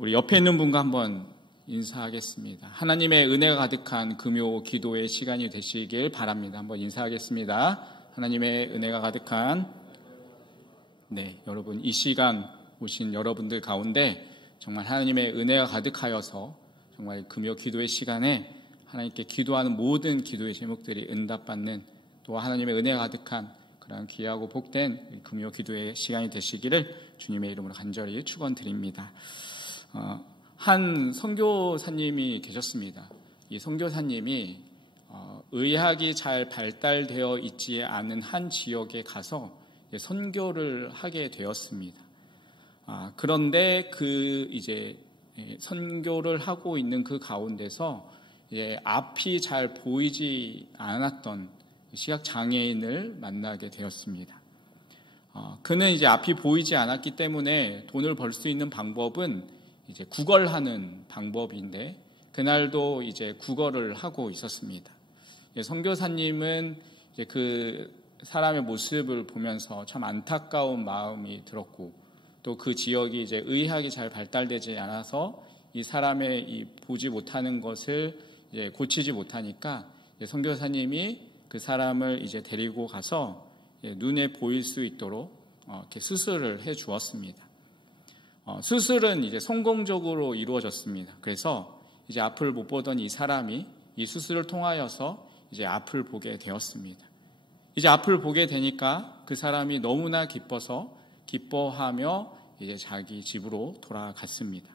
우리 옆에 있는 분과 한번 인사하겠습니다. 하나님의 은혜가 가득한 금요 기도의 시간이 되시길 바랍니다. 한번 인사하겠습니다. 하나님의 은혜가 가득한 여러분, 이 시간 오신 여러분들 가운데 정말 하나님의 은혜가 가득하여서 정말 금요 기도의 시간에 하나님께 기도하는 모든 기도의 제목들이 응답받는, 또 하나님의 은혜가 가득한 그런 귀하고 복된 금요 기도의 시간이 되시기를 주님의 이름으로 간절히 축원드립니다. 한 선교사님이 계셨습니다. 이 선교사님이 의학이 잘 발달되어 있지 않은 한 지역에 가서 선교를 하게 되었습니다. 그런데 이제 선교를 하고 있는 그 가운데서 앞이 잘 보이지 않았던 시각 장애인을 만나게 되었습니다. 그는 이제 앞이 보이지 않았기 때문에 돈을 벌 수 있는 방법은 이제 구걸하는 방법인데, 그날도 이제 구걸을 하고 있었습니다. 선교사님은 이제 그 사람의 모습을 보면서 참 안타까운 마음이 들었고, 또 그 지역이 이제 의학이 잘 발달되지 않아서 이 사람의 이 보지 못하는 것을 이제 고치지 못하니까 선교사님이 그 사람을 이제 데리고 가서 눈에 보일 수 있도록 이렇게 수술을 해 주었습니다. 수술은 이제 성공적으로 이루어졌습니다. 그래서 이제 앞을 못 보던 이 사람이 이 수술을 통하여서 이제 앞을 보게 되었습니다. 이제 앞을 보게 되니까 그 사람이 너무나 기뻐하며 이제 자기 집으로 돌아갔습니다.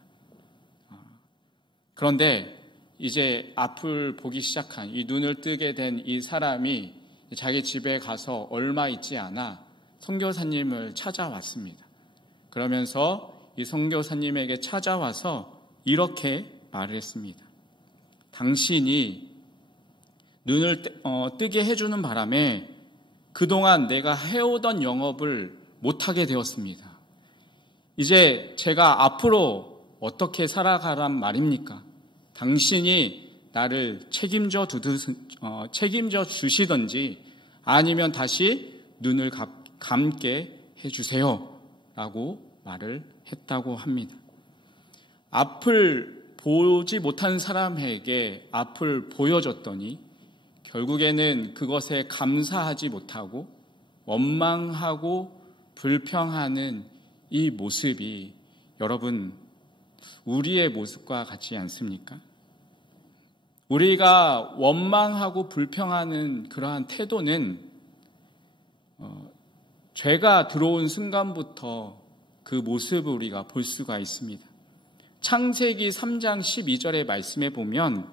그런데 이제 앞을 보기 시작한, 이 눈을 뜨게 된 이 사람이 자기 집에 가서 얼마 있지 않아 선교사님을 찾아왔습니다. 그러면서 이 선교사님에게 찾아와서 이렇게 말을 했습니다. 당신이 눈을 뜨게 해주는 바람에 그동안 내가 해오던 영업을 못하게 되었습니다. 이제 제가 앞으로 어떻게 살아가란 말입니까? 당신이 나를 책임져 주시든지 아니면 다시 눈을 감게 해주세요 라고 말을 했다고 합니다. 앞을 보지 못한 사람에게 앞을 보여줬더니 결국에는 그것에 감사하지 못하고 원망하고 불평하는 이 모습이 여러분, 우리의 모습과 같지 않습니까? 우리가 원망하고 불평하는 그러한 태도는 죄가 들어온 순간부터 그 모습을 우리가 볼 수가 있습니다. 창세기 3장 12절의 말씀에 보면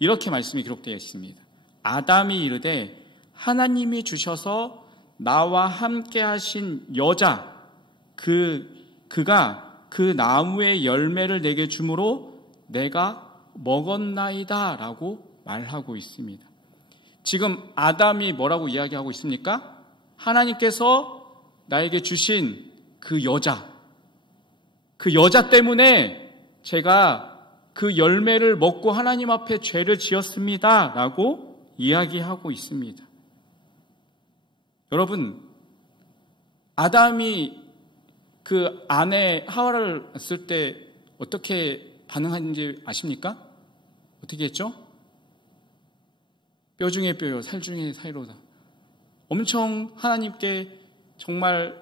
이렇게 말씀이 기록되어 있습니다. 아담이 이르되 하나님이 주셔서 나와 함께 하신 여자 그가 그 나무의 열매를 내게 주므로 내가 먹었나이다 라고 말하고 있습니다. 지금 아담이 뭐라고 이야기하고 있습니까? 하나님께서 나에게 주신 그 여자 때문에 제가 그 열매를 먹고 하나님 앞에 죄를 지었습니다 라고 이야기하고 있습니다. 여러분, 아담이 그 아내 하와를 봤을 때 어떻게 반응하는지 아십니까? 어떻게 했죠? 뼈 중에 뼈요, 살 중에 살이로다. 엄청 하나님께 정말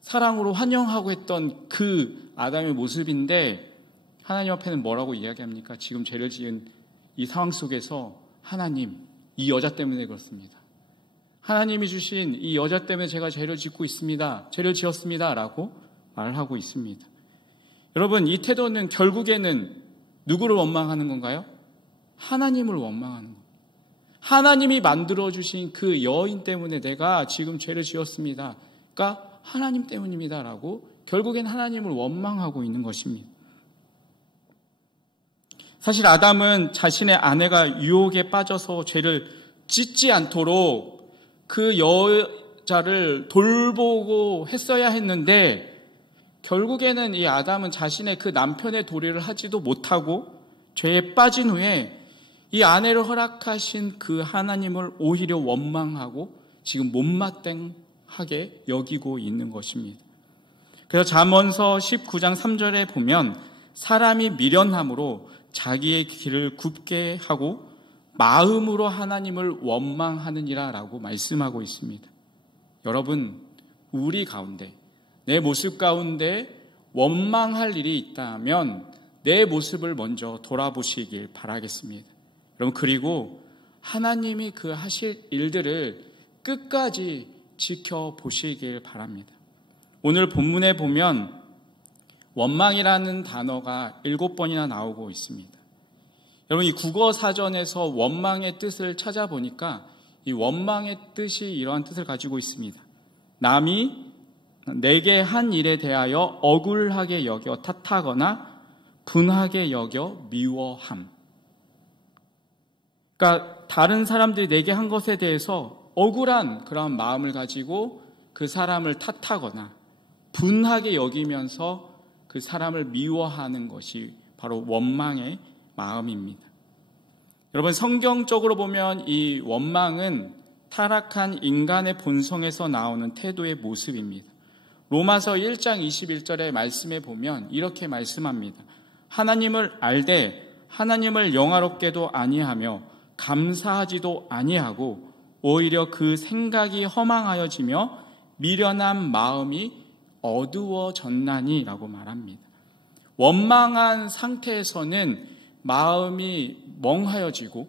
사랑으로 환영하고 했던 그 아담의 모습인데 하나님 앞에는 뭐라고 이야기합니까? 지금 죄를 지은 이 상황 속에서 하나님, 이 여자 때문에 그렇습니다. 하나님이 주신 이 여자 때문에 제가 죄를 짓고 있습니다. 죄를 지었습니다. 라고 말하고 있습니다. 여러분, 이 태도는 결국에는 누구를 원망하는 건가요? 하나님을 원망하는 겁니다. 하나님이 만들어주신 그 여인 때문에 내가 지금 죄를 지었습니다. 그러니까 하나님 때문입니다 라고 결국엔 하나님을 원망하고 있는 것입니다. 사실 아담은 자신의 아내가 유혹에 빠져서 죄를 짓지 않도록 그 여자를 돌보고 했어야 했는데 결국에는 이 아담은 자신의 그 남편의 도리를 하지도 못하고 죄에 빠진 후에 이 아내를 허락하신 그 하나님을 오히려 원망하고 지금 못마땅하게 여기고 있는 것입니다. 그래서 잠언서 19장 3절에 보면 사람이 미련함으로 자기의 길을 굽게 하고 마음으로 하나님을 원망하느니라 라고 말씀하고 있습니다. 여러분, 우리 가운데, 내 모습 가운데 원망할 일이 있다면 내 모습을 먼저 돌아보시길 바라겠습니다. 여러분, 그리고 하나님이 그 하실 일들을 끝까지 지켜보시길 바랍니다. 오늘 본문에 보면 원망이라는 단어가 7번이나 나오고 있습니다. 여러분, 이 국어 사전에서 원망의 뜻을 찾아보니까 이 원망의 뜻이 이러한 뜻을 가지고 있습니다. 남이 내게 한 일에 대하여 억울하게 여겨 탓하거나 분하게 여겨 미워함. 그러니까 다른 사람들이 내게 한 것에 대해서 억울한 그런 마음을 가지고 그 사람을 탓하거나 분하게 여기면서 그 사람을 미워하는 것이 바로 원망의 마음입니다. 여러분, 성경적으로 보면 이 원망은 타락한 인간의 본성에서 나오는 태도의 모습입니다. 로마서 1장 21절의 말씀에 보면 이렇게 말씀합니다. 하나님을 알되 하나님을 영화롭게도 아니하며 감사하지도 아니하고 오히려 그 생각이 허망하여지며 미련한 마음이 어두워졌나니 라고 말합니다. 원망한 상태에서는 마음이 멍하여지고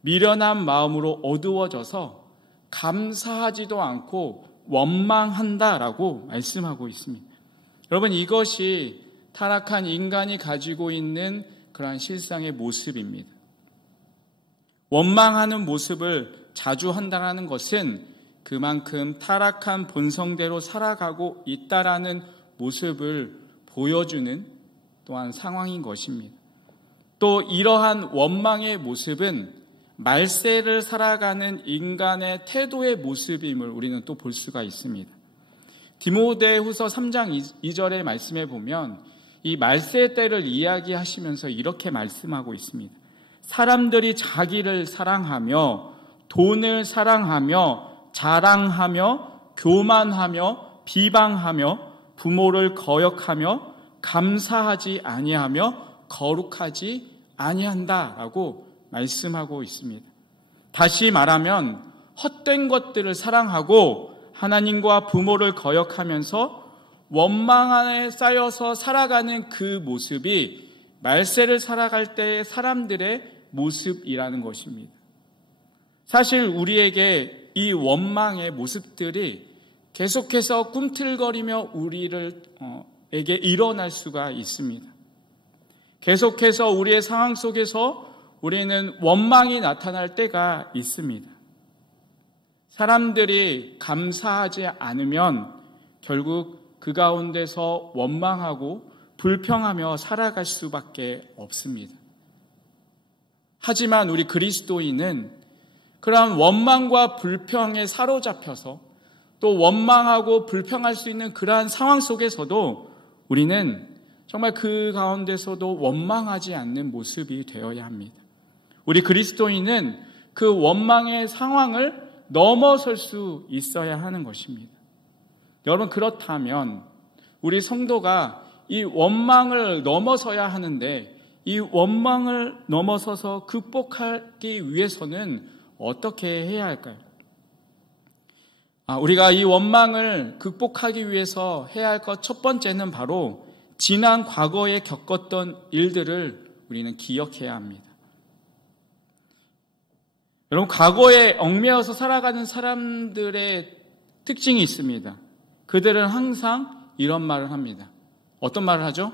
미련한 마음으로 어두워져서 감사하지도 않고 원망한다라고 말씀하고 있습니다. 여러분, 이것이 타락한 인간이 가지고 있는 그러한 실상의 모습입니다. 원망하는 모습을 자주 한다는 것은 그만큼 타락한 본성대로 살아가고 있다라는 모습을 보여주는 또한 상황인 것입니다. 또 이러한 원망의 모습은 말세를 살아가는 인간의 태도의 모습임을 우리는 또 볼 수가 있습니다. 디모데후서 3장 2절의 말씀에 보면 이 말세 때를 이야기하시면서 이렇게 말씀하고 있습니다. 사람들이 자기를 사랑하며 돈을 사랑하며 자랑하며 교만하며 비방하며 부모를 거역하며 감사하지 아니하며 거룩하지 아니한다라고 말씀하고 있습니다. 다시 말하면 헛된 것들을 사랑하고 하나님과 부모를 거역하면서 원망 안에 쌓여서 살아가는 그 모습이 말세를 살아갈 때의 사람들의 모습이라는 것입니다. 사실 우리에게 이 원망의 모습들이 계속해서 꿈틀거리며 우리에게 일어날 수가 있습니다. 계속해서 우리의 상황 속에서 우리는 원망이 나타날 때가 있습니다. 사람들이 감사하지 않으면 결국 그 가운데서 원망하고 불평하며 살아갈 수밖에 없습니다. 하지만 우리 그리스도인은 그러한 원망과 불평에 사로잡혀서 또 원망하고 불평할 수 있는 그러한 상황 속에서도 우리는 정말 그 가운데서도 원망하지 않는 모습이 되어야 합니다. 우리 그리스도인은 그 원망의 상황을 넘어설 수 있어야 하는 것입니다. 여러분, 그렇다면 우리 성도가 이 원망을 넘어서야 하는데 이 원망을 넘어서서 극복하기 위해서는 어떻게 해야 할까요? 우리가 이 원망을 극복하기 위해서 해야 할 것 첫 번째는 바로 지난 과거에 겪었던 일들을 우리는 기억해야 합니다. 여러분, 과거에 얽매여서 살아가는 사람들의 특징이 있습니다. 그들은 항상 이런 말을 합니다. 어떤 말을 하죠?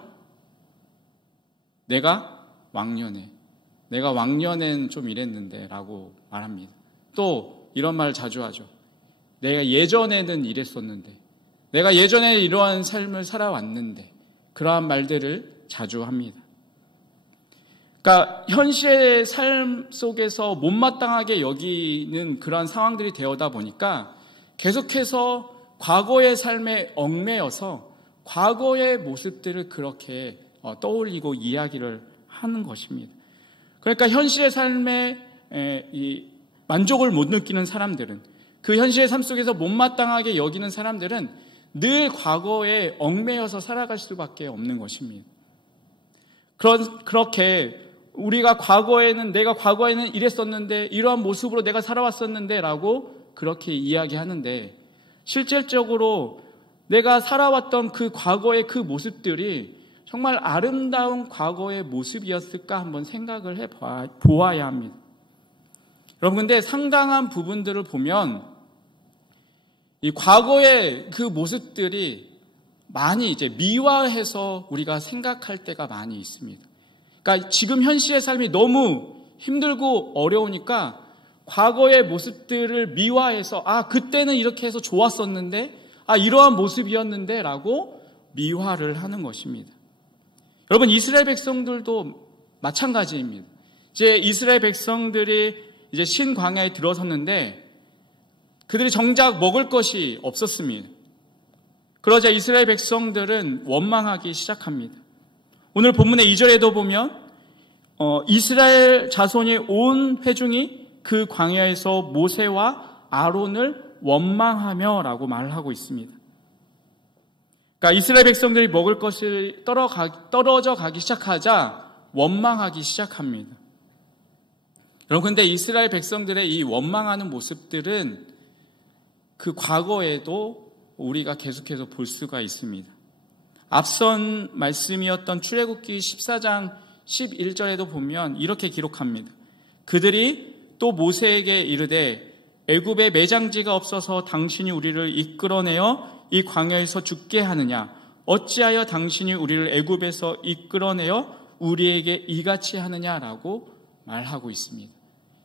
내가 왕년엔 좀 이랬는데 라고 말합니다. 또 이런 말을 자주 하죠. 내가 예전에는 이랬었는데, 내가 예전에 이러한 삶을 살아왔는데, 그러한 말들을 자주 합니다. 그러니까 현실의 삶 속에서 못마땅하게 여기는 그러한 상황들이 되어다 보니까 계속해서 과거의 삶에 얽매여서 과거의 모습들을 그렇게 떠올리고 이야기를 하는 것입니다. 그러니까 현실의 삶에 이 만족을 못 느끼는 사람들은, 그 현실의 삶 속에서 못마땅하게 여기는 사람들은 늘 과거에 얽매여서 살아갈 수밖에 없는 것입니다. 그렇게 내가 과거에는 이랬었는데 이러한 모습으로 내가 살아왔었는데 라고 그렇게 이야기하는데, 실질적으로 내가 살아왔던 그 과거의 그 모습들이 정말 아름다운 과거의 모습이었을까 한번 생각을 해보아야 합니다. 여러분, 근데 상당한 부분들을 보면 이 과거의 그 모습들이 많이 이제 미화해서 우리가 생각할 때가 많이 있습니다. 그러니까 지금 현실의 삶이 너무 힘들고 어려우니까 과거의 모습들을 미화해서 그때는 이렇게 해서 좋았었는데 이러한 모습이었는데 라고 미화를 하는 것입니다. 여러분, 이스라엘 백성들도 마찬가지입니다. 이제 이스라엘 백성들이 이제 신광야에 들어섰는데 그들이 정작 먹을 것이 없었습니다. 그러자 이스라엘 백성들은 원망하기 시작합니다. 오늘 본문의 2절에도 보면 이스라엘 자손이 온 회중이 그 광야에서 모세와 아론을 원망하며 라고 말을 하고 있습니다. 그러니까 이스라엘 백성들이 먹을 것이 떨어져 가기 시작하자 원망하기 시작합니다. 여러분, 근데 이스라엘 백성들의 이 원망하는 모습들은 그 과거에도 우리가 계속해서 볼 수가 있습니다. 앞선 말씀이었던 출애굽기 14장 11절에도 보면 이렇게 기록합니다. 그들이 또 모세에게 이르되 애굽에 매장지가 없어서 당신이 우리를 이끌어내어 이 광야에서 죽게 하느냐? 어찌하여 당신이 우리를 애굽에서 이끌어내어 우리에게 이같이 하느냐라고 말하고 있습니다.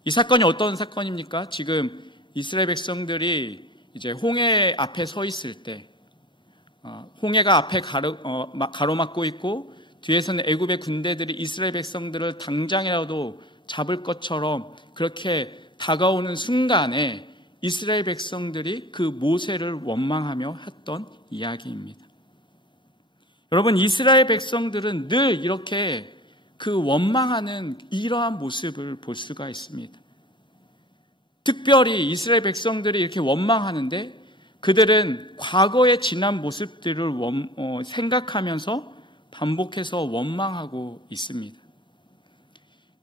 이 사건이 어떤 사건입니까? 지금 이스라엘 백성들이 이제 홍해 앞에 서 있을 때, 홍해가 앞에 가로막고 있고 뒤에서는 애굽의 군대들이 이스라엘 백성들을 당장이라도 잡을 것처럼 그렇게 다가오는 순간에 이스라엘 백성들이 그 모세를 원망하며 했던 이야기입니다. 여러분, 이스라엘 백성들은 늘 이렇게 그 원망하는 이러한 모습을 볼 수가 있습니다. 특별히 이스라엘 백성들이 이렇게 원망하는데 그들은 과거의 지난 모습들을 생각하면서 반복해서 원망하고 있습니다.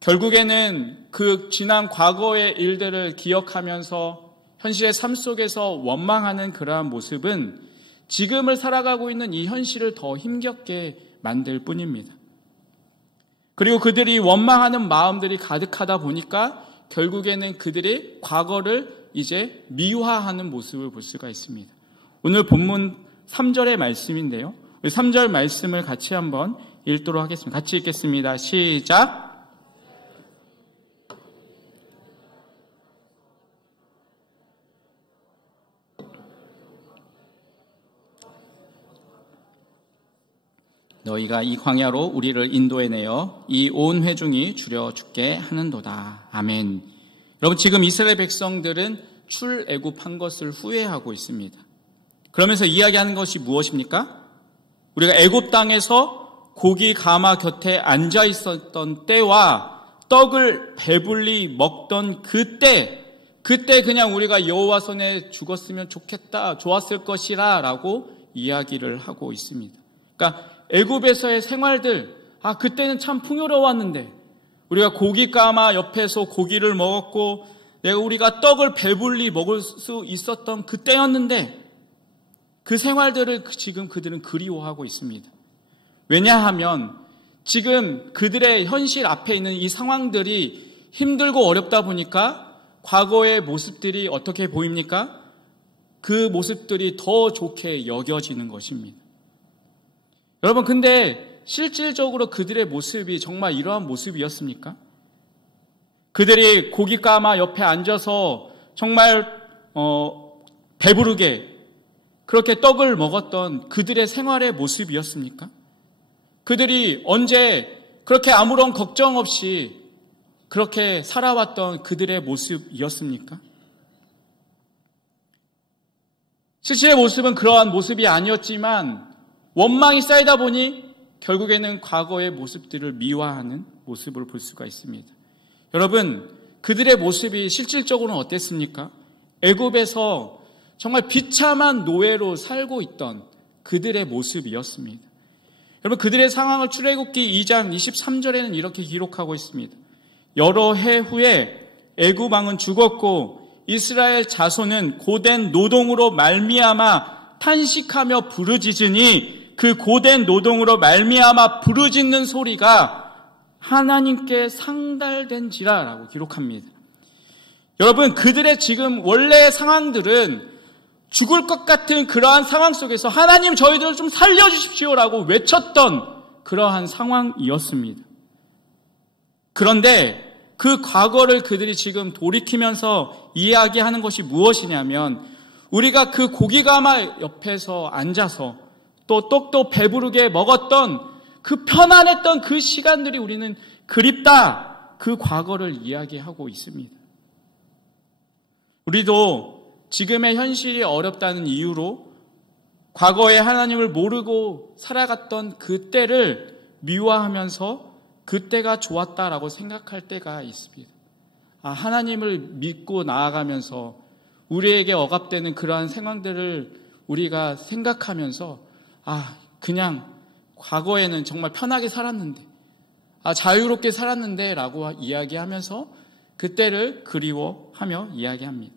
결국에는 그 지난 과거의 일들을 기억하면서 현실의 삶 속에서 원망하는 그러한 모습은 지금을 살아가고 있는 이 현실을 더 힘겹게 만들 뿐입니다. 그리고 그들이 원망하는 마음들이 가득하다 보니까 결국에는 그들이 과거를 이제 미화하는 모습을 볼 수가 있습니다. 오늘 본문 3절의 말씀인데요. 3절 말씀을 같이 한번 읽도록 하겠습니다. 같이 읽겠습니다. 시작. 너희가 이 광야로 우리를 인도해내어 이 온 회중이 줄여 죽게 하는도다. 아멘. 여러분, 지금 이스라엘 백성들은 출애굽한 것을 후회하고 있습니다. 그러면서 이야기하는 것이 무엇입니까? 우리가 애굽 땅에서 고기 가마 곁에 앉아 있었던 때와 떡을 배불리 먹던 그때 그냥 우리가 여호와 손에 죽었으면 좋았을 것이라 라고 이야기를 하고 있습니다. 그러니까 애굽에서의 생활들, 그때는 참 풍요로웠는데 우리가 고기 가마 옆에서 고기를 먹었고 우리가 떡을 배불리 먹을 수 있었던 그때였는데 그 생활들을 지금 그들은 그리워하고 있습니다. 왜냐하면 지금 그들의 현실 앞에 있는 이 상황들이 힘들고 어렵다 보니까 과거의 모습들이 어떻게 보입니까? 그 모습들이 더 좋게 여겨지는 것입니다. 여러분, 근데 실질적으로 그들의 모습이 정말 이러한 모습이었습니까? 그들이 고기 가마 옆에 앉아서 정말 배부르게 그렇게 떡을 먹었던 그들의 생활의 모습이었습니까? 그들이 언제 그렇게 아무런 걱정 없이 그렇게 살아왔던 그들의 모습이었습니까? 실제의 모습은 그러한 모습이 아니었지만 원망이 쌓이다 보니 결국에는 과거의 모습들을 미화하는 모습을 볼 수가 있습니다. 여러분, 그들의 모습이 실질적으로는 어땠습니까? 애굽에서 정말 비참한 노예로 살고 있던 그들의 모습이었습니다. 여러분, 그들의 상황을 출애굽기 2장 23절에는 이렇게 기록하고 있습니다. 여러 해 후에 애굽 왕은 죽었고 이스라엘 자손은 고된 노동으로 말미암아 탄식하며 부르짖으니 그 고된 노동으로 말미암아 부르짖는 소리가 하나님께 상달된지라 라고 기록합니다. 여러분, 그들의 지금 원래의 상황들은 죽을 것 같은 그러한 상황 속에서 하나님, 저희들을 좀 살려주십시오라고 외쳤던 그러한 상황이었습니다. 그런데 그 과거를 그들이 지금 돌이키면서 이야기하는 것이 무엇이냐면, 우리가 그 고기가마 옆에서 앉아서 또 떡도 배부르게 먹었던 그 편안했던 그 시간들이 우리는 그립다, 그 과거를 이야기하고 있습니다. 우리도 지금의 현실이 어렵다는 이유로 과거에 하나님을 모르고 살아갔던 그때를 미워하면서 그때가 좋았다라고 생각할 때가 있습니다. 하나님을 믿고 나아가면서 우리에게 억압되는 그러한 상황들을 우리가 생각하면서 그냥 과거에는 정말 편하게 살았는데, 자유롭게 살았는데 라고 이야기하면서 그때를 그리워하며 이야기합니다.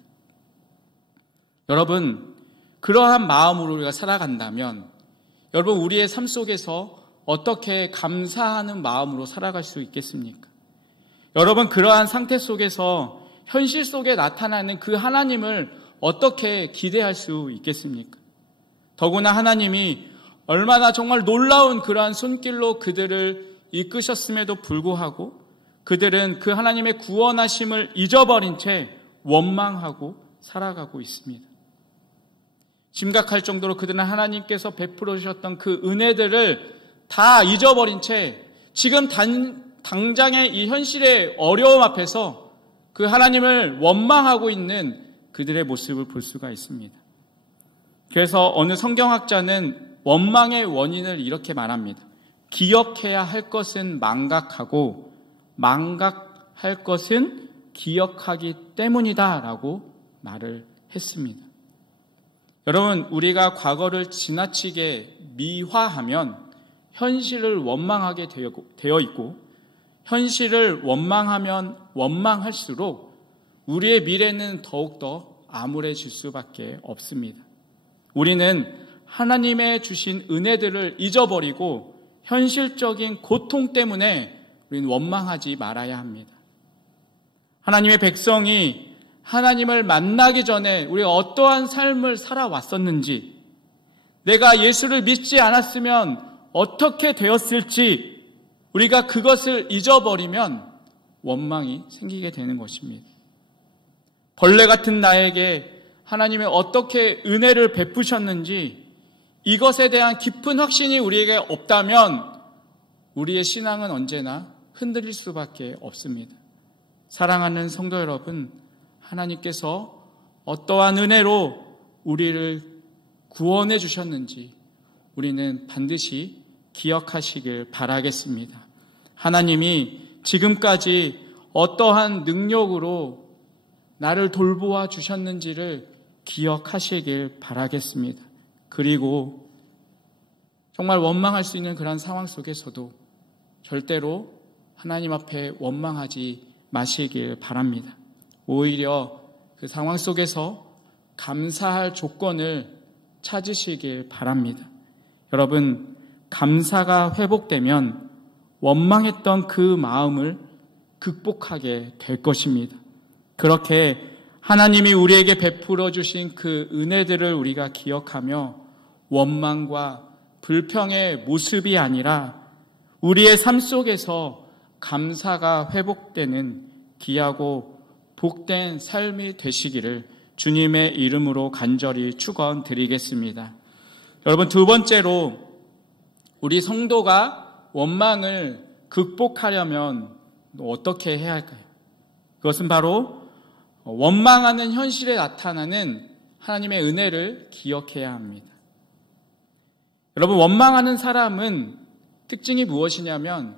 여러분, 그러한 마음으로 우리가 살아간다면 여러분, 우리의 삶 속에서 어떻게 감사하는 마음으로 살아갈 수 있겠습니까? 여러분, 그러한 상태 속에서 현실 속에 나타나는 그 하나님을 어떻게 기대할 수 있겠습니까? 더구나 하나님이 얼마나 정말 놀라운 그러한 손길로 그들을 이끄셨음에도 불구하고 그들은 그 하나님의 구원하심을 잊어버린 채 원망하고 살아가고 있습니다. 심각할 정도로 그들은 하나님께서 베풀어 주셨던 그 은혜들을 다 잊어버린 채 지금 당장의 이 현실의 어려움 앞에서 그 하나님을 원망하고 있는 그들의 모습을 볼 수가 있습니다. 그래서 어느 성경학자는 원망의 원인을 이렇게 말합니다. 기억해야 할 것은 망각하고 망각할 것은 기억하기 때문이다 라고 말을 했습니다. 여러분, 우리가 과거를 지나치게 미화하면 현실을 원망하게 되어 있고, 현실을 원망하면 원망할수록 우리의 미래는 더욱더 암울해질 수밖에 없습니다. 우리는 하나님의 주신 은혜들을 잊어버리고 현실적인 고통 때문에 우리는 원망하지 말아야 합니다. 하나님의 백성이 하나님을 만나기 전에 우리가 어떠한 삶을 살아왔었는지, 내가 예수를 믿지 않았으면 어떻게 되었을지 우리가 그것을 잊어버리면 원망이 생기게 되는 것입니다. 벌레 같은 나에게 하나님이 어떻게 은혜를 베푸셨는지 이것에 대한 깊은 확신이 우리에게 없다면 우리의 신앙은 언제나 흔들릴 수밖에 없습니다. 사랑하는 성도 여러분, 하나님께서 어떠한 은혜로 우리를 구원해 주셨는지 우리는 반드시 기억하시길 바라겠습니다. 하나님이 지금까지 어떠한 능력으로 나를 돌보아 주셨는지를 기억하시길 바라겠습니다. 그리고 정말 원망할 수 있는 그런 상황 속에서도 절대로 하나님 앞에 원망하지 마시길 바랍니다. 오히려 그 상황 속에서 감사할 조건을 찾으시길 바랍니다. 여러분, 감사가 회복되면 원망했던 그 마음을 극복하게 될 것입니다. 그렇게 하나님이 우리에게 베풀어 주신 그 은혜들을 우리가 기억하며 원망과 불평의 모습이 아니라 우리의 삶 속에서 감사가 회복되는 귀하고 복된 삶이 되시기를 주님의 이름으로 간절히 축원드리겠습니다. 여러분, 두 번째로 우리 성도가 원망을 극복하려면 어떻게 해야 할까요? 그것은 바로 원망하는 현실에 나타나는 하나님의 은혜를 기억해야 합니다. 여러분, 원망하는 사람은 특징이 무엇이냐면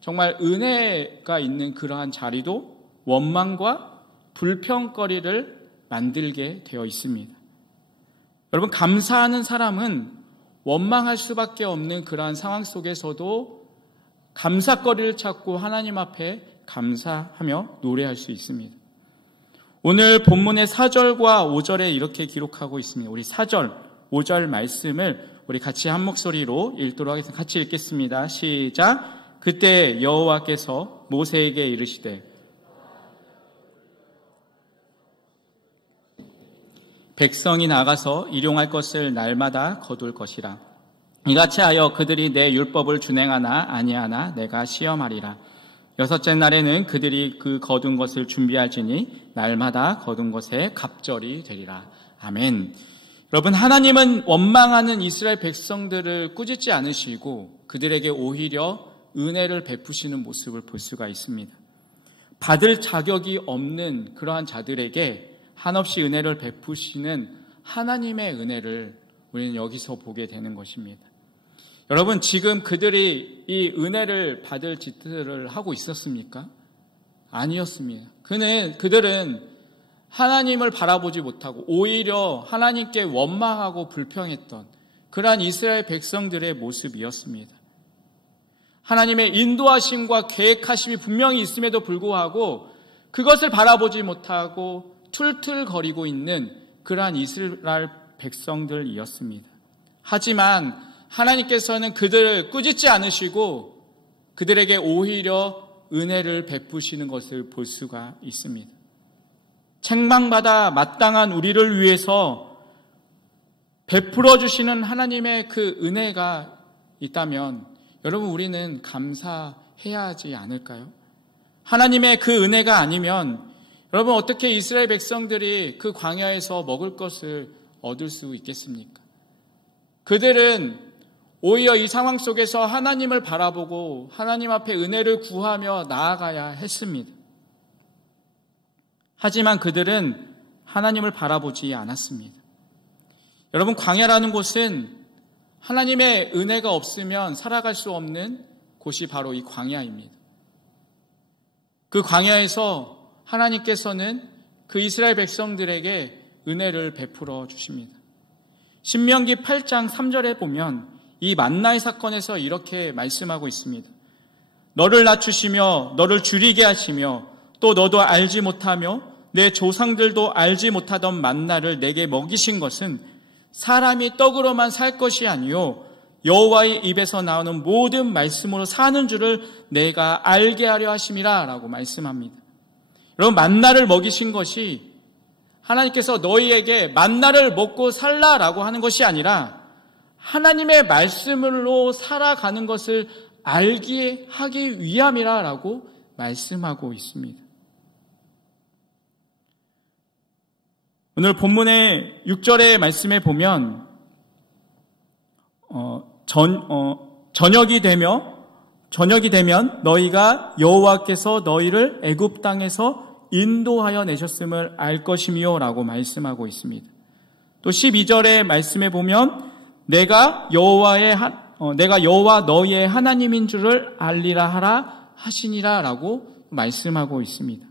정말 은혜가 있는 그러한 자리도 원망과 불평거리를 만들게 되어 있습니다. 여러분, 감사하는 사람은 원망할 수밖에 없는 그러한 상황 속에서도 감사거리를 찾고 하나님 앞에 감사하며 노래할 수 있습니다. 오늘 본문의 4절과 5절에 이렇게 기록하고 있습니다. 우리 4절, 5절 말씀을 우리 같이 한 목소리로 읽도록 하겠습니다. 같이 읽겠습니다. 시작. 그때 여호와께서 모세에게 이르시되 백성이 나가서 일용할 것을 날마다 거둘 것이라. 이같이 하여 그들이 내 율법을 준행하나 아니하나 내가 시험하리라. 여섯째 날에는 그들이 그 거둔 것을 준비할지니 날마다 거둔 것에 갑절이 되리라. 아멘. 여러분, 하나님은 원망하는 이스라엘 백성들을 꾸짖지 않으시고 그들에게 오히려 은혜를 베푸시는 모습을 볼 수가 있습니다. 받을 자격이 없는 그러한 자들에게 한없이 은혜를 베푸시는 하나님의 은혜를 우리는 여기서 보게 되는 것입니다. 여러분, 지금 그들이 이 은혜를 받을 짓들을 하고 있었습니까? 아니었습니다. 그들은 하나님을 바라보지 못하고 오히려 하나님께 원망하고 불평했던 그러한 이스라엘 백성들의 모습이었습니다. 하나님의 인도하심과 계획하심이 분명히 있음에도 불구하고 그것을 바라보지 못하고 툴툴거리고 있는 그러한 이스라엘 백성들이었습니다. 하지만 하나님께서는 그들을 꾸짖지 않으시고 그들에게 오히려 은혜를 베푸시는 것을 볼 수가 있습니다. 책망받아 마땅한 우리를 위해서 베풀어 주시는 하나님의 그 은혜가 있다면 여러분, 우리는 감사해야 하지 않을까요? 하나님의 그 은혜가 아니면 여러분, 어떻게 이스라엘 백성들이 그 광야에서 먹을 것을 얻을 수 있겠습니까? 그들은 오히려 이 상황 속에서 하나님을 바라보고 하나님 앞에 은혜를 구하며 나아가야 했습니다. 하지만 그들은 하나님을 바라보지 않았습니다. 여러분, 광야라는 곳은 하나님의 은혜가 없으면 살아갈 수 없는 곳이 바로 이 광야입니다. 그 광야에서 하나님께서는 그 이스라엘 백성들에게 은혜를 베풀어 주십니다. 신명기 8장 3절에 보면 이 만나의 사건에서 이렇게 말씀하고 있습니다. 너를 낮추시며 너를 줄이게 하시며 또 너도 알지 못하며 내 조상들도 알지 못하던 만나를 내게 먹이신 것은 사람이 떡으로만 살 것이 아니요 여호와의 입에서 나오는 모든 말씀으로 사는 줄을 내가 알게 하려 하심이라 라고 말씀합니다. 여러분, 만나를 먹이신 것이 하나님께서 너희에게 만나를 먹고 살라라고 하는 것이 아니라 하나님의 말씀으로 살아가는 것을 알게 하기 위함이라고 말씀하고 있습니다. 오늘 본문의 6절의 말씀에 보면 저녁이 되면 너희가 여호와께서 너희를 애굽 땅에서 인도하여 내셨음을 알 것이며 라고 말씀하고 있습니다. 또 12절의 말씀에 보면 내가 여호와 너희의 하나님인 줄을 알리라 하라 하시니라 라고 말씀하고 있습니다.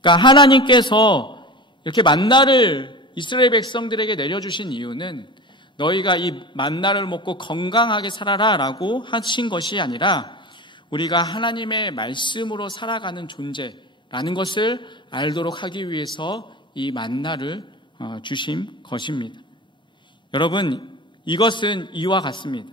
그러니까 하나님께서 이렇게 만나를 이스라엘 백성들에게 내려주신 이유는 너희가 이 만나를 먹고 건강하게 살아라 라고 하신 것이 아니라 우리가 하나님의 말씀으로 살아가는 존재라는 것을 알도록 하기 위해서 이 만나를 주신 것입니다. 여러분, 이것은 이와 같습니다.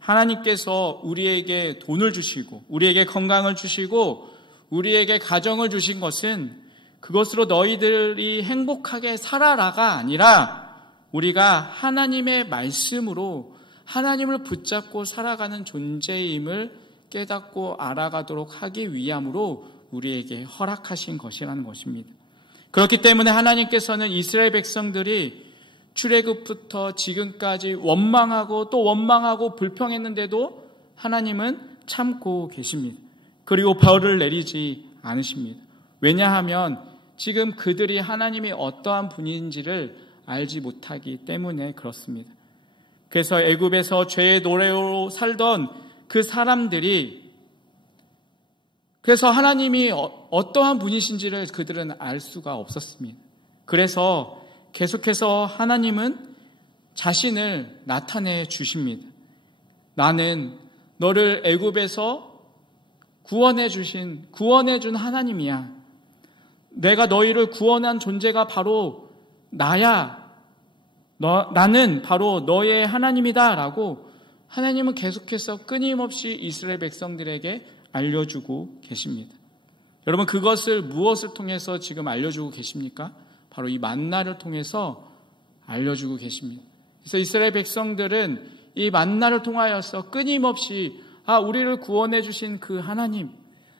하나님께서 우리에게 돈을 주시고 우리에게 건강을 주시고 우리에게 가정을 주신 것은 그것으로 너희들이 행복하게 살아라가 아니라 우리가 하나님의 말씀으로 하나님을 붙잡고 살아가는 존재임을 깨닫고 알아가도록 하기 위함으로 우리에게 허락하신 것이라는 것입니다. 그렇기 때문에 하나님께서는 이스라엘 백성들이 출애굽부터 지금까지 원망하고 또 원망하고 불평했는데도 하나님은 참고 계십니다. 그리고 벌을 내리지 않으십니다. 왜냐하면 지금 그들이 하나님이 어떠한 분인지를 알지 못하기 때문에 그렇습니다. 그래서 애굽에서 죄의 노래로 살던 그 사람들이 그래서 하나님이 어떠한 분이신지를 그들은 알 수가 없었습니다. 그래서 계속해서 하나님은 자신을 나타내 주십니다. 나는 너를 애굽에서 구원해 준 하나님이야. 내가 너희를 구원한 존재가 바로 나야. 나는 바로 너의 하나님이다 라고 하나님은 계속해서 끊임없이 이스라엘 백성들에게 알려주고 계십니다. 여러분, 그것을 무엇을 통해서 지금 알려주고 계십니까? 바로 이 만나를 통해서 알려주고 계십니다. 그래서 이스라엘 백성들은 이 만나를 통하여서 끊임없이 우리를 구원해 주신 그 하나님,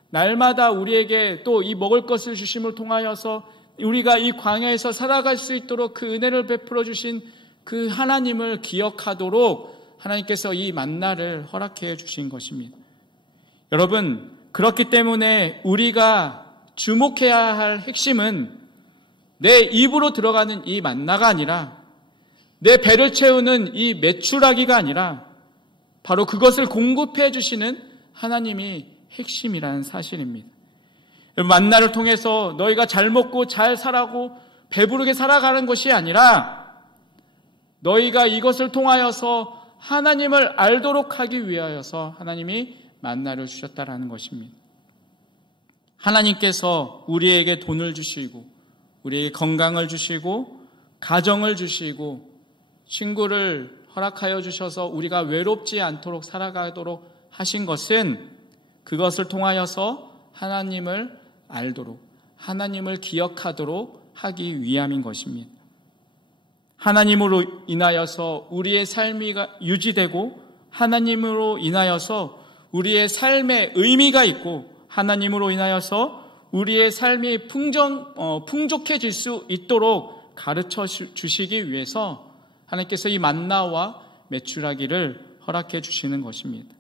날마다 우리에게 또 이 먹을 것을 주심을 통하여서 우리가 이 광야에서 살아갈 수 있도록 그 은혜를 베풀어 주신 그 하나님을 기억하도록 하나님께서 이 만나를 허락해 주신 것입니다. 여러분, 그렇기 때문에 우리가 주목해야 할 핵심은 내 입으로 들어가는 이 만나가 아니라, 내 배를 채우는 이 메추라기가 아니라 바로 그것을 공급해 주시는 하나님이 핵심이라는 사실입니다. 만나를 통해서 너희가 잘 먹고 잘 살아고 배부르게 살아가는 것이 아니라 너희가 이것을 통하여서 하나님을 알도록 하기 위하여서 하나님이 만나를 주셨다라는 것입니다. 하나님께서 우리에게 돈을 주시고 우리에게 건강을 주시고 가정을 주시고 친구를 허락하여 주셔서 우리가 외롭지 않도록 살아가도록 하신 것은 그것을 통하여서 하나님을 알도록, 하나님을 기억하도록 하기 위함인 것입니다. 하나님으로 인하여서 우리의 삶이 유지되고 하나님으로 인하여서 우리의 삶에 의미가 있고 하나님으로 인하여서 우리의 삶이 풍족해질 수 있도록 가르쳐 주시기 위해서 하나님께서 이 만나와 메추라기를 허락해 주시는 것입니다.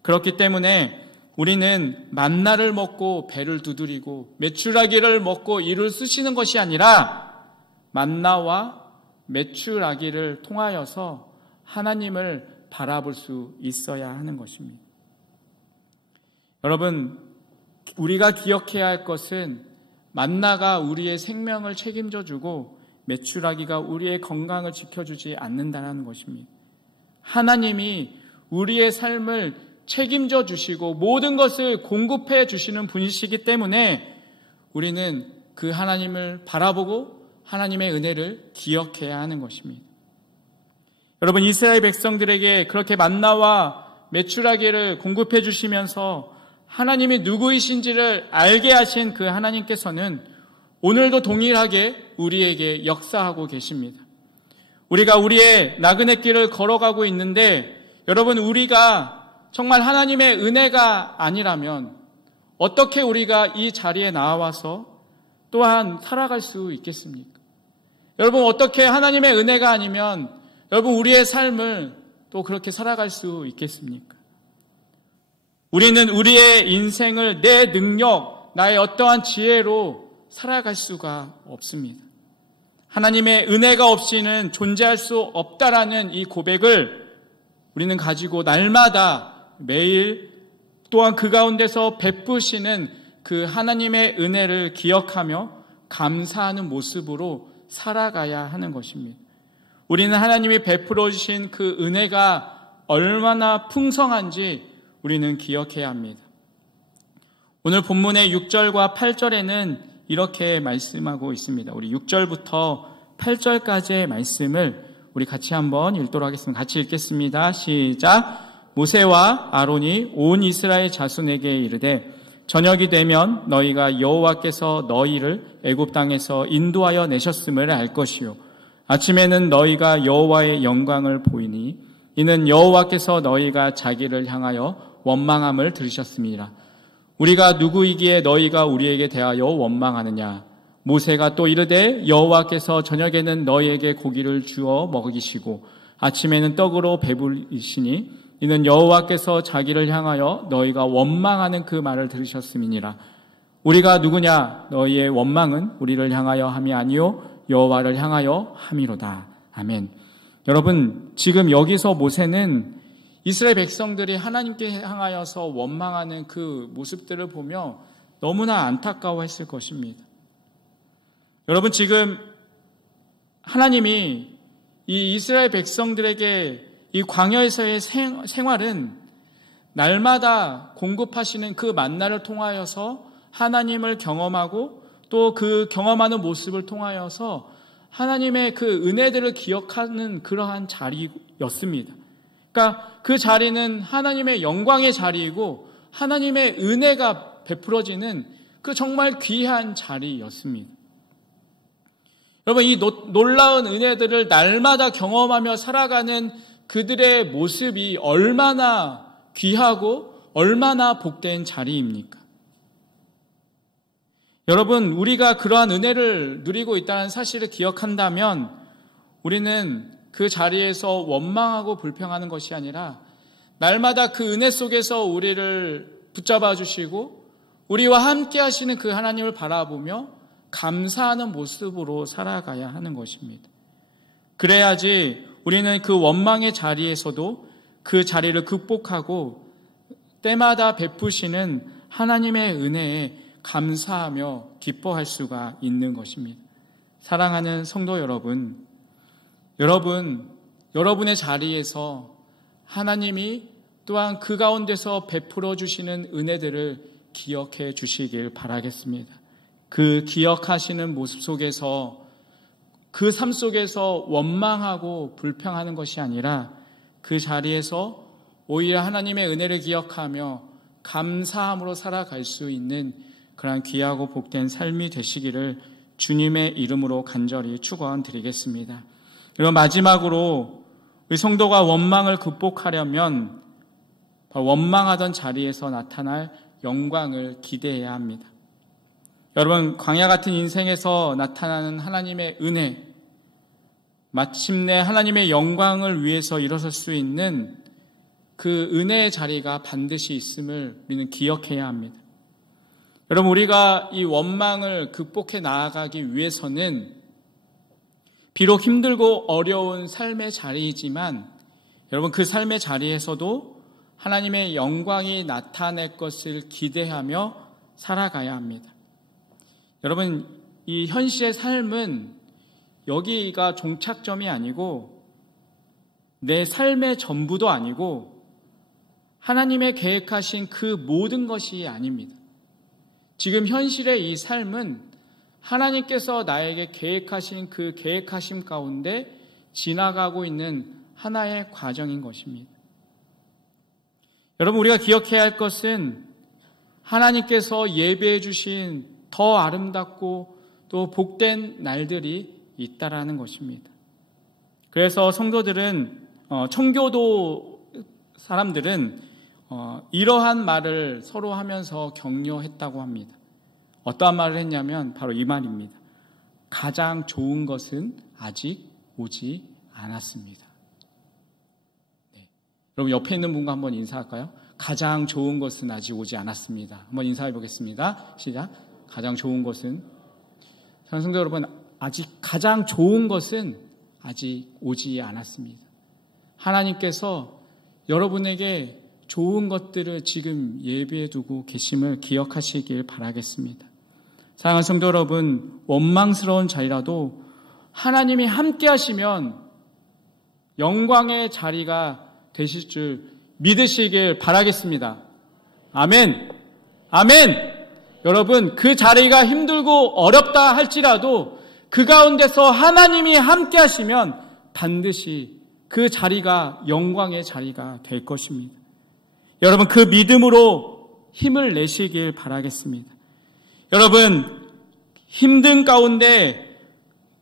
그렇기 때문에 우리는 만나를 먹고 배를 두드리고 메추라기를 먹고 이를 쓰시는 것이 아니라 만나와 메추라기를 통하여서 하나님을 바라볼 수 있어야 하는 것입니다. 여러분, 우리가 기억해야 할 것은 만나가 우리의 생명을 책임져 주고 메추라기가 우리의 건강을 지켜주지 않는다는 것입니다. 하나님이 우리의 삶을 책임져 주시고 모든 것을 공급해 주시는 분이시기 때문에 우리는 그 하나님을 바라보고 하나님의 은혜를 기억해야 하는 것입니다. 여러분, 이스라엘 백성들에게 그렇게 만나와 메추라기를 공급해 주시면서 하나님이 누구이신지를 알게 하신 그 하나님께서는 오늘도 동일하게 우리에게 역사하고 계십니다. 우리가 우리의 나그네 길을 걸어가고 있는데 여러분, 우리가 정말 하나님의 은혜가 아니라면 어떻게 우리가 이 자리에 나와서 또한 살아갈 수 있겠습니까? 여러분, 어떻게 하나님의 은혜가 아니면 여러분 우리의 삶을 또 그렇게 살아갈 수 있겠습니까? 우리는 우리의 인생을 내 능력, 나의 어떠한 지혜로 살아갈 수가 없습니다. 하나님의 은혜가 없이는 존재할 수 없다라는 이 고백을 우리는 가지고 날마다 매일 또한 그 가운데서 베푸시는 그 하나님의 은혜를 기억하며 감사하는 모습으로 살아가야 하는 것입니다. 우리는 하나님이 베풀어 주신 그 은혜가 얼마나 풍성한지 우리는 기억해야 합니다. 오늘 본문의 6절과 8절에는 이렇게 말씀하고 있습니다. 우리 6절부터 8절까지의 말씀을 우리 같이 한번 읽도록 하겠습니다. 같이 읽겠습니다. 시작. 모세와 아론이 온 이스라엘 자손에게 이르되 저녁이 되면 너희가 여호와께서 너희를 애굽 땅에서 인도하여 내셨음을 알 것이요 아침에는 너희가 여호와의 영광을 보이니 이는 여호와께서 너희가 자기를 향하여 원망함을 들으셨음이라. 우리가 누구이기에 너희가 우리에게 대하여 원망하느냐. 모세가 또 이르되 여호와께서 저녁에는 너희에게 고기를 주어 먹이시고 아침에는 떡으로 배부르시니 이는 여호와께서 자기를 향하여 너희가 원망하는 그 말을 들으셨음이니라. 우리가 누구냐? 너희의 원망은 우리를 향하여 함이 아니요 여호와를 향하여 함이로다. 아멘. 여러분, 지금 여기서 모세는 이스라엘 백성들이 하나님께 향하여서 원망하는 그 모습들을 보며 너무나 안타까워했을 것입니다. 여러분, 지금 하나님이 이 이스라엘 백성들에게 이 광야에서의 생활은 날마다 공급하시는 그 만나를 통하여서 하나님을 경험하고 또 그 경험하는 모습을 통하여서 하나님의 그 은혜들을 기억하는 그러한 자리였습니다. 그러니까 그 자리는 하나님의 영광의 자리이고 하나님의 은혜가 베풀어지는 그 정말 귀한 자리였습니다. 여러분, 이 놀라운 은혜들을 날마다 경험하며 살아가는 그들의 모습이 얼마나 귀하고 얼마나 복된 자리입니까? 여러분, 우리가 그러한 은혜를 누리고 있다는 사실을 기억한다면 우리는 그 자리에서 원망하고 불평하는 것이 아니라 날마다 그 은혜 속에서 우리를 붙잡아 주시고 우리와 함께 하시는 그 하나님을 바라보며 감사하는 모습으로 살아가야 하는 것입니다. 그래야지 우리는 그 원망의 자리에서도 그 자리를 극복하고 때마다 베푸시는 하나님의 은혜에 감사하며 기뻐할 수가 있는 것입니다. 사랑하는 성도 여러분, 여러분의 자리에서 하나님이 또한 그 가운데서 베풀어 주시는 은혜들을 기억해 주시길 바라겠습니다. 그 기억하시는 모습 속에서 그 삶 속에서 원망하고 불평하는 것이 아니라 그 자리에서 오히려 하나님의 은혜를 기억하며 감사함으로 살아갈 수 있는 그러한 귀하고 복된 삶이 되시기를 주님의 이름으로 간절히 축원드리겠습니다. 그리고 마지막으로 우리 성도가 원망을 극복하려면 원망하던 자리에서 나타날 영광을 기대해야 합니다. 여러분, 광야 같은 인생에서 나타나는 하나님의 은혜, 마침내 하나님의 영광을 위해서 일어설 수 있는 그 은혜의 자리가 반드시 있음을 우리는 기억해야 합니다. 여러분, 우리가 이 원망을 극복해 나아가기 위해서는 비록 힘들고 어려운 삶의 자리이지만 여러분, 그 삶의 자리에서도 하나님의 영광이 나타낼 것을 기대하며 살아가야 합니다. 여러분, 이 현실의 삶은 여기가 종착점이 아니고 내 삶의 전부도 아니고 하나님의 계획하신 그 모든 것이 아닙니다. 지금 현실의 이 삶은 하나님께서 나에게 계획하신 그 계획하심 가운데 지나가고 있는 하나의 과정인 것입니다. 여러분, 우리가 기억해야 할 것은 하나님께서 예배해 주신 더 아름답고 또 복된 날들이 있다라는 것입니다. 그래서 성도들은 청교도 사람들은 이러한 말을 서로 하면서 격려했다고 합니다. 어떠한 말을 했냐면 바로 이 말입니다. 가장 좋은 것은 아직 오지 않았습니다. 네. 여러분, 옆에 있는 분과 한번 인사할까요? 가장 좋은 것은 아직 오지 않았습니다. 한번 인사해 보겠습니다. 시작. 가장 좋은 것은, 성도 여러분, 아직 가장 좋은 것은 아직 오지 않았습니다. 하나님께서 여러분에게 좋은 것들을 지금 예비해 두고 계심을 기억하시길 바라겠습니다. 사랑하는 성도 여러분, 원망스러운 자리라도 하나님이 함께 하시면 영광의 자리가 되실 줄 믿으시길 바라겠습니다. 아멘. 아멘. 여러분, 그 자리가 힘들고 어렵다 할지라도 그 가운데서 하나님이 함께 하시면 반드시 그 자리가 영광의 자리가 될 것입니다. 여러분, 그 믿음으로 힘을 내시길 바라겠습니다. 여러분, 힘든 가운데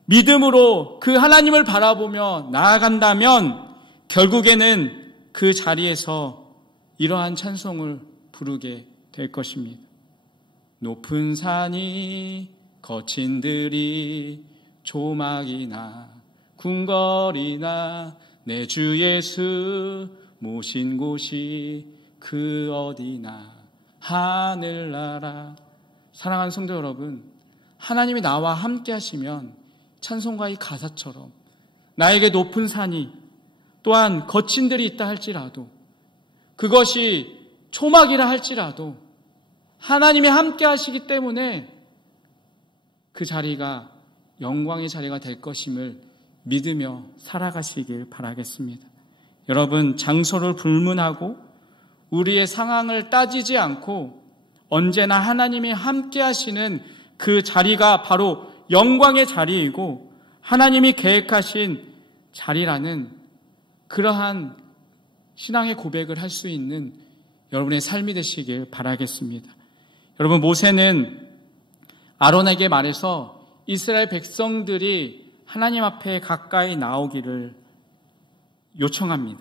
믿음으로 그 하나님을 바라보며 나아간다면 결국에는 그 자리에서 이러한 찬송을 부르게 될 것입니다. 높은 산이 거친 들이 조막이나 궁궐이나 내 주 예수 모신 곳이 그 어디나 하늘나라. 사랑하는 성도 여러분, 하나님이 나와 함께 하시면 찬송가의 가사처럼 나에게 높은 산이 또한 거친 들이 있다 할지라도 그것이 초막이라 할지라도 하나님이 함께 하시기 때문에 그 자리가 영광의 자리가 될 것임을 믿으며 살아가시길 바라겠습니다. 여러분, 장소를 불문하고 우리의 상황을 따지지 않고 언제나 하나님이 함께 하시는 그 자리가 바로 영광의 자리이고 하나님이 계획하신 자리라는 그러한 신앙의 고백을 할 수 있는 여러분의 삶이 되시길 바라겠습니다. 여러분, 모세는 아론에게 말해서 이스라엘 백성들이 하나님 앞에 가까이 나오기를 요청합니다.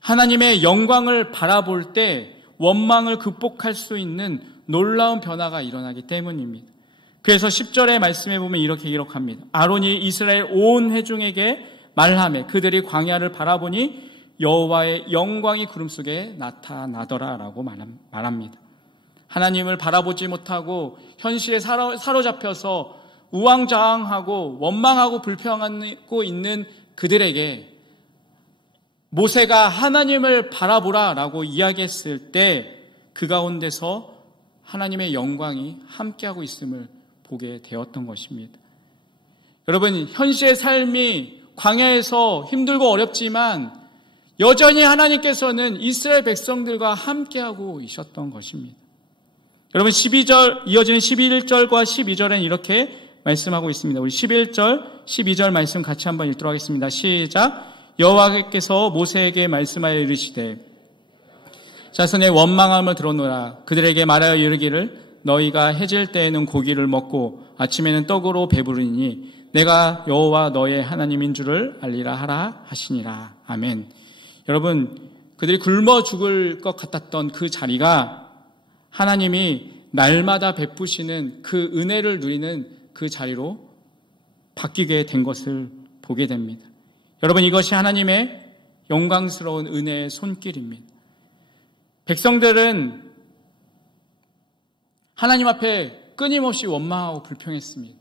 하나님의 영광을 바라볼 때 원망을 극복할 수 있는 놀라운 변화가 일어나기 때문입니다. 그래서 10절의 말씀에 보면 이렇게 기록합니다. 아론이 이스라엘 온 회중에게 말하며 그들이 광야를 바라보니 여호와의 영광이 구름 속에 나타나더라라고 말합니다. 하나님을 바라보지 못하고 현실에 사로잡혀서 우왕좌왕하고 원망하고 불평하고 있는 그들에게 모세가 하나님을 바라보라라고 이야기했을 때 그 가운데서 하나님의 영광이 함께하고 있음을 보게 되었던 것입니다. 여러분, 현실의 삶이 광야에서 힘들고 어렵지만 여전히 하나님께서는 이스라엘 백성들과 함께하고 계셨던 것입니다. 여러분, 12절 이어지는 11절과 12절은 이렇게 말씀하고 있습니다. 우리 11절, 12절 말씀 같이 한번 읽도록 하겠습니다. 시작. 여호와께서 모세에게 말씀하여 이르시되 자손의 원망함을 들어노라. 그들에게 말하여 이르기를 너희가 해질 때에는 고기를 먹고 아침에는 떡으로 배부르니 내가 여호와 너의 하나님인 줄을 알리라 하라 하시니라. 아멘. 여러분, 그들이 굶어 죽을 것 같았던 그 자리가 하나님이 날마다 베푸시는 그 은혜를 누리는 그 자리로 바뀌게 된 것을 보게 됩니다. 여러분, 이것이 하나님의 영광스러운 은혜의 손길입니다. 백성들은 하나님 앞에 끊임없이 원망하고 불평했습니다.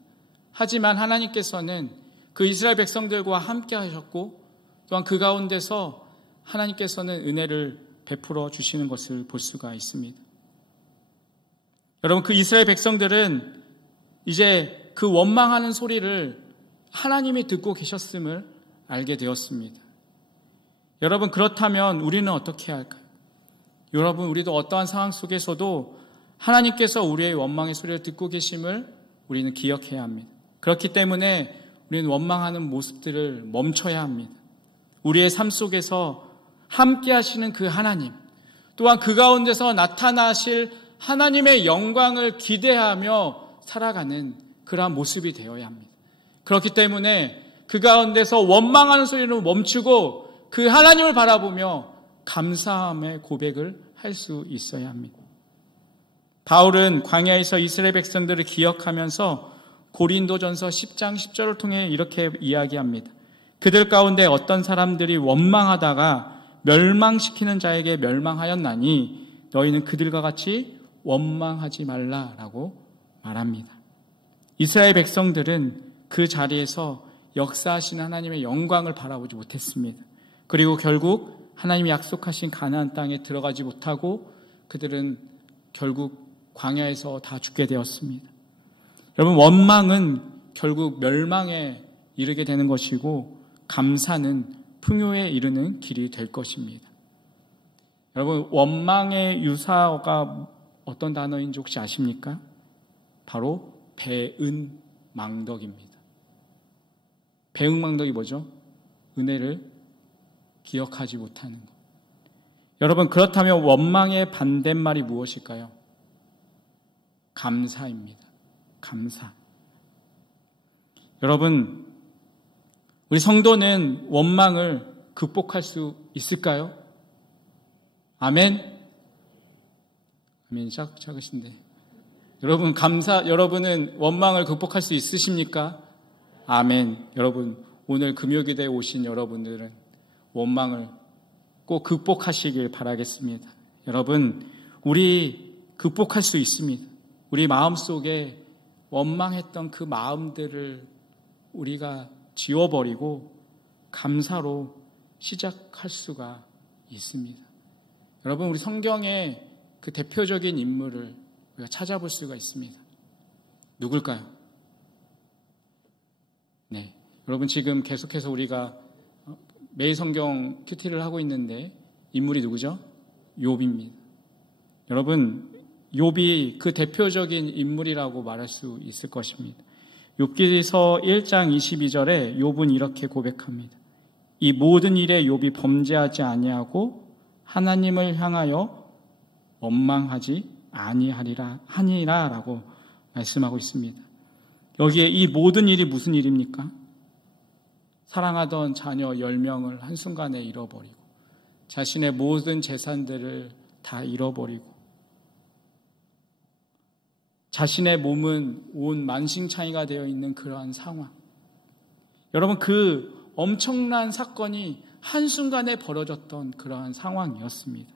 하지만 하나님께서는 그 이스라엘 백성들과 함께 하셨고 또한 그 가운데서 하나님께서는 은혜를 베풀어 주시는 것을 볼 수가 있습니다. 여러분, 그 이스라엘 백성들은 이제 그 원망하는 소리를 하나님이 듣고 계셨음을 알게 되었습니다. 여러분, 그렇다면 우리는 어떻게 할까요? 여러분, 우리도 어떠한 상황 속에서도 하나님께서 우리의 원망의 소리를 듣고 계심을 우리는 기억해야 합니다. 그렇기 때문에 우리는 원망하는 모습들을 멈춰야 합니다. 우리의 삶 속에서 함께 하시는 그 하나님, 또한 그 가운데서 나타나실 하나님의 영광을 기대하며 살아가는 그러한 모습이 되어야 합니다. 그렇기 때문에 그 가운데서 원망하는 소리를 멈추고 그 하나님을 바라보며 감사함의 고백을 할 수 있어야 합니다. 바울은 광야에서 이스라엘 백성들을 기억하면서 고린도전서 10장 10절을 통해 이렇게 이야기합니다. 그들 가운데 어떤 사람들이 원망하다가 멸망시키는 자에게 멸망하였나니 너희는 그들과 같이 원망하지 말라라고 말합니다. 이스라엘 백성들은 그 자리에서 역사하신 하나님의 영광을 바라보지 못했습니다. 그리고 결국 하나님이 약속하신 가나안 땅에 들어가지 못하고 그들은 결국 광야에서 다 죽게 되었습니다. 여러분, 원망은 결국 멸망에 이르게 되는 것이고 감사는 풍요에 이르는 길이 될 것입니다. 여러분, 원망의 유사어가 어떤 단어인지 혹시 아십니까? 바로 배은망덕입니다. 배은망덕이 뭐죠? 은혜를 기억하지 못하는 것. 여러분, 그렇다면 원망의 반대말이 무엇일까요? 감사입니다. 감사. 여러분, 우리 성도는 원망을 극복할 수 있을까요? 아멘? 아멘, 작으신데. 여러분은 원망을 극복할 수 있으십니까? 아멘. 여러분, 오늘 금요기도에 오신 여러분들은 원망을 꼭 극복하시길 바라겠습니다. 여러분, 우리 극복할 수 있습니다. 우리 마음속에 원망했던 그 마음들을 우리가 지워버리고 감사로 시작할 수가 있습니다. 여러분, 우리 성경에 그 대표적인 인물을 우리가 찾아볼 수가 있습니다. 누굴까요? 네, 여러분 지금 계속해서 우리가 매일 성경 큐티를 하고 있는데 인물이 누구죠? 욥입니다. 여러분 욥이 그 대표적인 인물이라고 말할 수 있을 것입니다. 욥기서 1장 22절에 욥은 이렇게 고백합니다. 이 모든 일에 욥이 범죄하지 아니하고 하나님을 향하여 원망하지 아니하니라라고 말씀하고 있습니다. 여기에 이 모든 일이 무슨 일입니까? 사랑하던 자녀 10명을 한순간에 잃어버리고 자신의 모든 재산들을 다 잃어버리고 자신의 몸은 온 만신창이가 되어 있는 그러한 상황. 여러분 그 엄청난 사건이 한순간에 벌어졌던 그러한 상황이었습니다.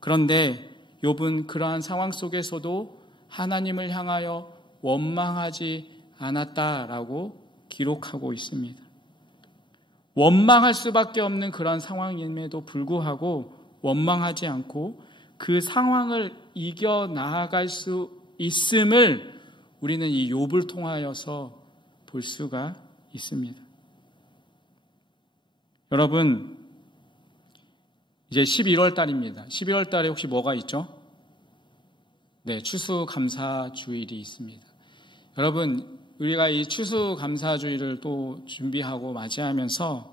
그런데 욥은 그러한 상황 속에서도 하나님을 향하여 원망하지 않았다라고 기록하고 있습니다. 원망할 수밖에 없는 그런 상황임에도 불구하고 원망하지 않고 그 상황을 이겨나아갈 수 있음을 우리는 이 욥을 통하여서 볼 수가 있습니다. 여러분 이제 11월 달입니다. 11월 달에 혹시 뭐가 있죠? 네, 추수감사주일이 있습니다. 여러분 우리가 이 추수감사주일을 또 준비하고 맞이하면서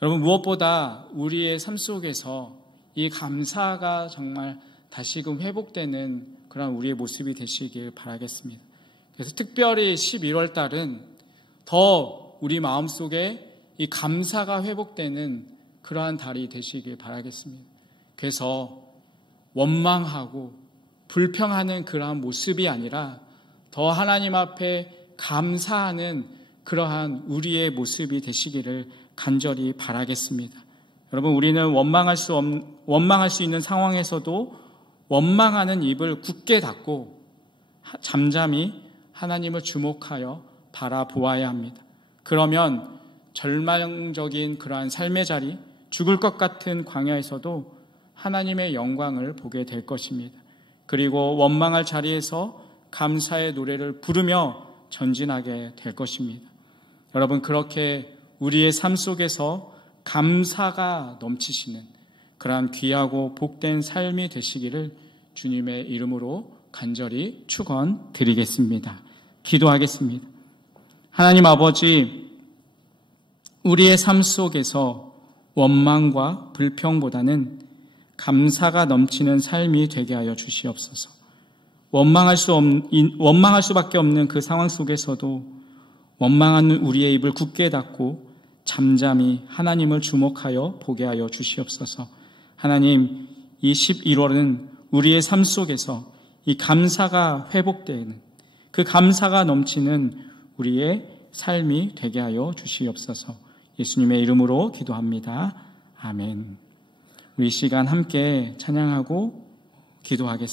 여러분 무엇보다 우리의 삶 속에서 이 감사가 정말 다시금 회복되는 그런 우리의 모습이 되시길 바라겠습니다. 그래서 특별히 11월 달은 더 우리 마음속에 이 감사가 회복되는 그러한 달이 되시길 바라겠습니다. 그래서 원망하고 불평하는 그러한 모습이 아니라 더 하나님 앞에 감사하는 그러한 우리의 모습이 되시기를 간절히 바라겠습니다. 여러분 우리는 원망할 수 있는 상황에서도 원망하는 입을 굳게 닫고 잠잠히 하나님을 주목하여 바라보아야 합니다. 그러면 절망적인 그러한 삶의 자리, 죽을 것 같은 광야에서도 하나님의 영광을 보게 될 것입니다. 그리고 원망할 자리에서 감사의 노래를 부르며 전진하게 될 것입니다. 여러분 그렇게 우리의 삶 속에서 감사가 넘치시는 그러한 귀하고 복된 삶이 되시기를 주님의 이름으로 간절히 축원드리겠습니다. 기도하겠습니다. 하나님 아버지, 우리의 삶 속에서 원망과 불평보다는 감사가 넘치는 삶이 되게 하여 주시옵소서. 원망할 수밖에 없는 그 상황 속에서도 원망하는 우리의 입을 굳게 닫고 잠잠히 하나님을 주목하여 보게 하여 주시옵소서. 하나님, 이 11월은 우리의 삶 속에서 이 감사가 회복되는 그 감사가 넘치는 우리의 삶이 되게 하여 주시옵소서. 예수님의 이름으로 기도합니다. 아멘. 우리 이 시간 함께 찬양하고 기도하겠습니다.